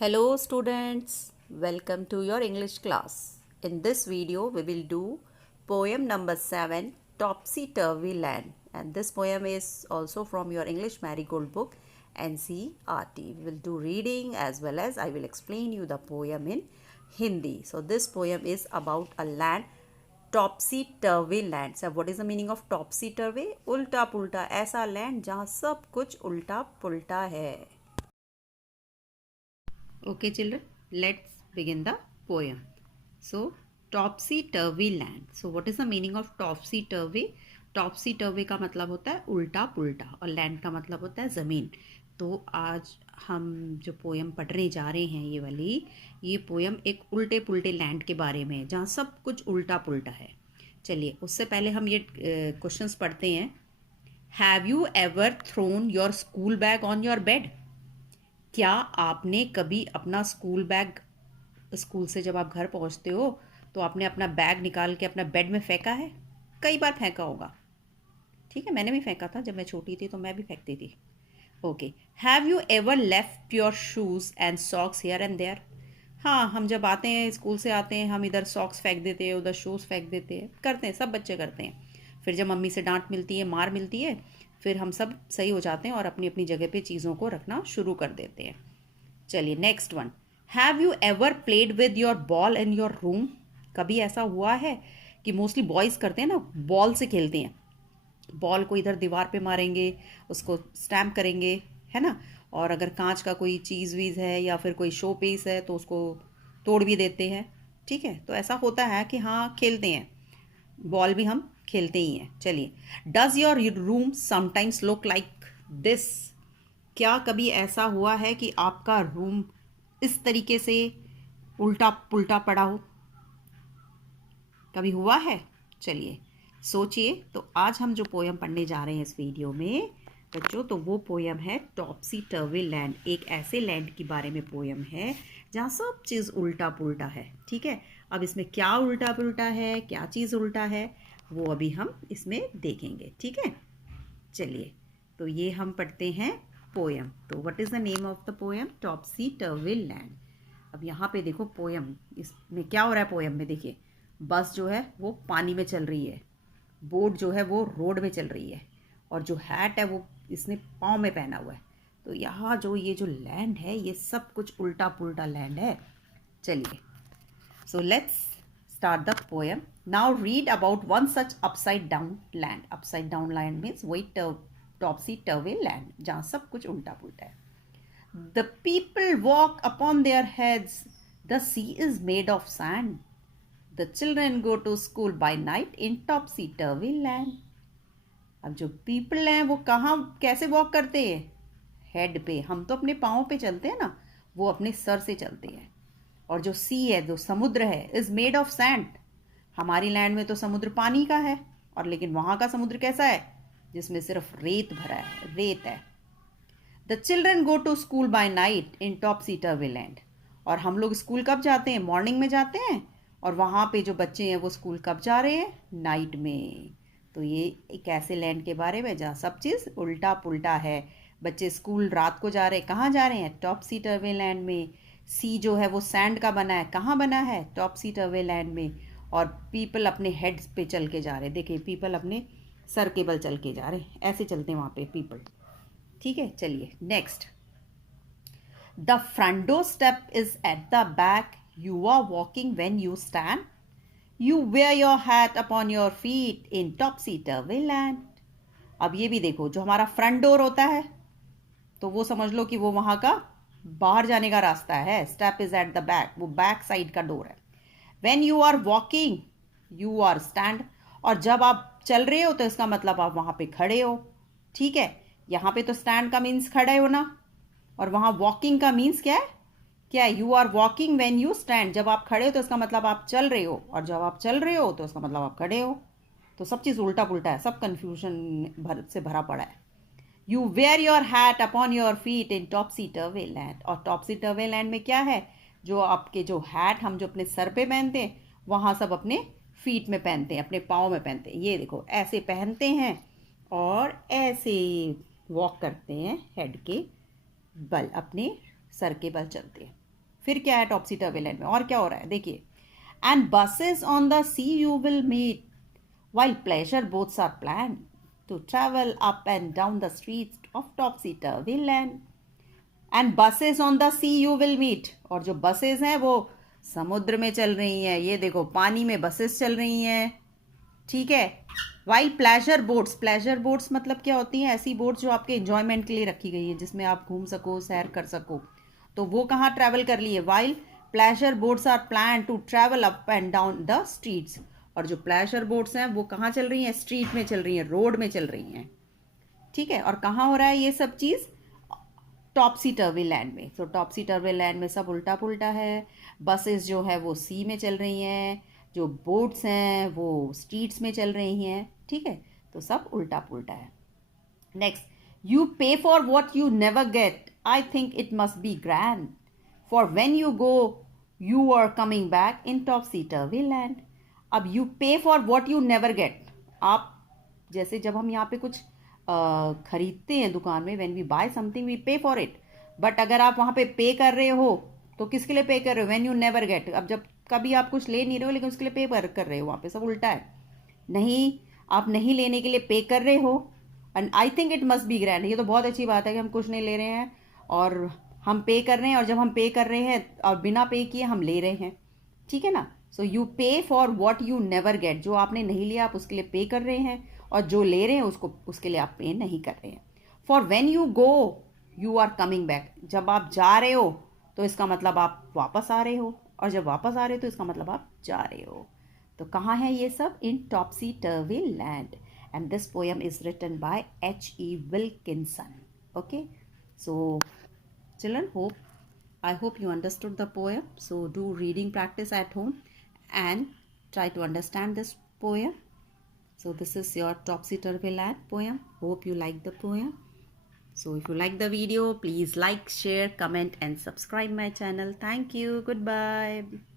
Hello students, welcome to your English class. In this video we will do poem number 7 Topsy Turvy Land, and this poem is also from your English Marigold book NCERT. We will do reading as well as I will explain you the poem in Hindi. So this poem is about a land, topsy turvy land. So what is the meaning of topsy turvy? उल्टा पुल्टा, ऐसा land जहाँ सब कुछ उल्टा पुल्टा है. Okay, children, let's begin the poem. So, topsy-turvy land. So, what is the meaning of topsy-turvy? Topsy-turvy का मतलब होता है उल्टा पुल्टा और लैंड का मतलब होता है ज़मीन. तो आज हम जो पोयम पढ़ने जा रहे हैं ये पोयम एक उल्टे पुल्टे लैंड के बारे में है जहाँ सब कुछ उल्टा पुल्टा है. चलिए, उससे पहले हम ये क्वेश्चंस पढ़ते हैं. Have you ever thrown your school bag on your bed? क्या आपने कभी अपना स्कूल बैग, स्कूल से जब आप घर पहुंचते हो तो आपने अपना बैग निकाल के अपना बेड में फेंका है? कई बार फेंका होगा. ठीक है, मैंने भी फेंका था. जब मैं छोटी थी तो मैं भी फेंकती थी. Okay. Have you ever left your shoes and socks here and there? हाँ, हम जब आते हैं, स्कूल से आते हैं, हम इधर सॉक्स फेंक देते हैं, उधर शूज़ फेंक देते हैं. करते हैं, सब बच्चे करते हैं. फिर जब मम्मी से डांट मिलती है, मार मिलती है, फिर हम सब सही हो जाते हैं और अपनी अपनी जगह पे चीज़ों को रखना शुरू कर देते हैं. चलिए, next one. Have you ever played with your ball in your room? कभी ऐसा हुआ है कि मोस्टली बॉयज़ करते हैं ना, बॉल से खेलते हैं. बॉल को इधर दीवार पे मारेंगे, उसको स्टैम्प करेंगे, है ना. और अगर कांच का कोई चीज़ वीज़ है या फिर कोई शो पीस है तो उसको तोड़ भी देते हैं. ठीक है, तो ऐसा होता है कि हाँ, खेलते हैं. बॉल भी हम खेलते ही हैं. चलिए. Does your room sometimes look like this? क्या कभी ऐसा हुआ है कि आपका रूम इस तरीके से उल्टा पुल्टा पड़ा हो? कभी हुआ है? चलिए, सोचिए. तो आज हम जो पोयम पढ़ने जा रहे हैं इस वीडियो में बच्चों, तो वो पोयम है टॉप्सी टर्वी लैंड. एक ऐसे लैंड के बारे में पोयम है जहाँ सब चीज़ उल्टा पुल्टा है. ठीक है, अब इसमें क्या उल्टा पुल्टा है, क्या चीज़ उल्टा है, वो अभी हम इसमें देखेंगे. ठीक है, चलिए. तो ये हम पढ़ते हैं पोयम. तो what is the name of the poem? Topsy turvy land. अब यहाँ पे देखो पोयम, इसमें क्या हो रहा है पोयम में. देखिए, बस जो है वो पानी में चल रही है, बोट जो है वो रोड में चल रही है, और जो हैट है वो इसने पाँव में पहना हुआ है. तो यहाँ जो ये जो लैंड है ये सब कुछ उल्टा पुल्टा लैंड है. चलिए, so let's start the poem. Now read about one such upside down land. Upside down land means वही topsy turvy land जहाँ सब कुछ उल्टा पुल्टा है. The people walk upon their heads. The sea is made of sand. The children go to school by night in topsy turvy land. अब जो people हैं वो कहाँ कैसे वॉक करते हैं? हेड पे. हम तो अपने पाँव पे चलते हैं ना, वो अपने सर से चलते हैं. और जो सी है, जो समुद्र है, इज मेड ऑफ सैंड. हमारी लैंड में तो समुद्र पानी का है, और लेकिन वहाँ का समुद्र कैसा है? जिसमें सिर्फ रेत भरा है, रेत है. The children go to school by night in topsy turvy land. और हम लोग स्कूल कब जाते हैं? मॉर्निंग में जाते हैं. और वहाँ पे जो बच्चे हैं वो स्कूल कब जा रहे हैं? नाइट में. तो ये एक ऐसे लैंड के बारे में जहाँ सब चीज़ उल्टा पुल्टा है. बच्चे स्कूल रात को जा रहे हैं. कहाँ जा रहे हैं? टॉप्सी टर्वी लैंड में. सी जो है वो सैंड का बना है. कहाँ बना है? टॉप्सी टर्वे लैंड में. और पीपल अपने हेड्स पे चल के जा रहे हैं. देखिए, पीपल अपने सर के बल चल के जा रहे हैं. ऐसे चलते हैं वहाँ पे पीपल. ठीक है, चलिए next. The front door step is at the back. You are walking when you stand. You wear your hat upon your feet in topsy turvy land. अब ये भी देखो, जो हमारा फ्रंट डोर होता है तो वो समझ लो कि वो वहाँ का बाहर जाने का रास्ता है. Step is at the back, वो बैक साइड का डोर है. When you are walking you are stand. और जब आप चल रहे हो तो इसका मतलब आप वहाँ पे खड़े हो. ठीक है, यहाँ पे तो स्टैंड का मीन्स खड़े हो ना, और वहाँ वॉकिंग का मीन्स क्या है? क्या है? You are walking when you stand. जब आप खड़े हो तो इसका मतलब आप चल रहे हो, और जब आप चल रहे हो तो इसका मतलब आप खड़े हो. तो सब चीज़ उल्टा पुल्टा है, सब कन्फ्यूजन से भरा पड़ा है. You wear your hat upon your feet in topsy turvy land. और टॉप्सी टर्वे लैंड में क्या है? जो आपके जो हैट हम जो अपने सर पे पहनते हैं, वहाँ सब अपने फीट में पहनते हैं, अपने पाँव में पहनते हैं. ये देखो, ऐसे पहनते हैं और ऐसे वॉक करते हैं. हेड के बल, अपने सर के बल चलते हैं. फिर क्या है टॉप्सी टर्वी लैंड में, और क्या हो रहा है देखिए. And buses on the sea you will meet while pleasure boats are planned to travel up and down the streets of topsy-turvy land. And buses on the sea you will meet. और जो buses हैं वो समुद्र में चल रही हैं, ये देखो पानी में बसेस चल रही हैं, ठीक है. वाइल प्लेजर बोट्स मतलब क्या होती हैं, ऐसी बोट्स जो आपके इंजॉयमेंट के लिए रखी गई हैं, जिसमें आप घूम सको, सैर कर सको. तो वो कहाँ ट्रैवल कर लिए, while pleasure boats are plan to travel up and down the streets. और जो प्लेजर बोट्स हैं वो कहाँ चल रही हैं, स्ट्रीट में चल रही हैं, रोड में चल रही हैं, ठीक है. और कहाँ हो रहा है ये सब चीज़, टॉप्सी टर्वी लैंड में. तो टॉप्सी टर्वी लैंड में सब उल्टा पुल्टा है. बसेस जो है वो सी में चल रही हैं, जो बोट्स हैं वो स्ट्रीट्स में चल रही हैं, ठीक है. तो सब उल्टा पुल्टा है. Next, you pay for what you never get, I think it must be grand, for when you go you are coming back in topsy turvy land. अब you pay for what you never get, आप जैसे जब हम यहाँ पे कुछ खरीदते हैं दुकान में, when we buy something we pay for it. But अगर आप वहाँ पे कर रहे हो तो किसके लिए पे कर रहे हो, व्हेन यू नेवर गेट. अब जब कभी आप कुछ ले नहीं रहे हो लेकिन उसके लिए पे कर रहे हो, वहाँ पे सब उल्टा है. नहीं, आप नहीं लेने के लिए पे कर रहे हो. And I think it must be grand, ये तो बहुत अच्छी बात है कि हम कुछ नहीं ले रहे हैं और हम पे कर रहे हैं, और जब हम पे कर रहे हैं और बिना पे किए हम ले रहे हैं, ठीक है ना. So you pay for what you never gate, जो आपने नहीं लिया आप उसके लिए पे कर रहे हैं, और जो ले रहे हैं उसके लिए आप पे नहीं कर रहे हैं. For when you go you are coming back, जब आप जा रहे हो तो इसका मतलब आप वापस आ रहे हो, और जब वापस आ रहे हो तो इसका मतलब आप जा रहे हो. तो कहाँ है ये सब, in topsy turvy land. And this poem is written by H.E. Wilkinson. Okay, so children, I hope you understood the poem. So do reading practice at home and try to understand this poem. So this is your Topsy-Turvy Land poem. Hope you like the poem. So if you like the video, please like, share, comment and subscribe my channel. Thank you. Goodbye.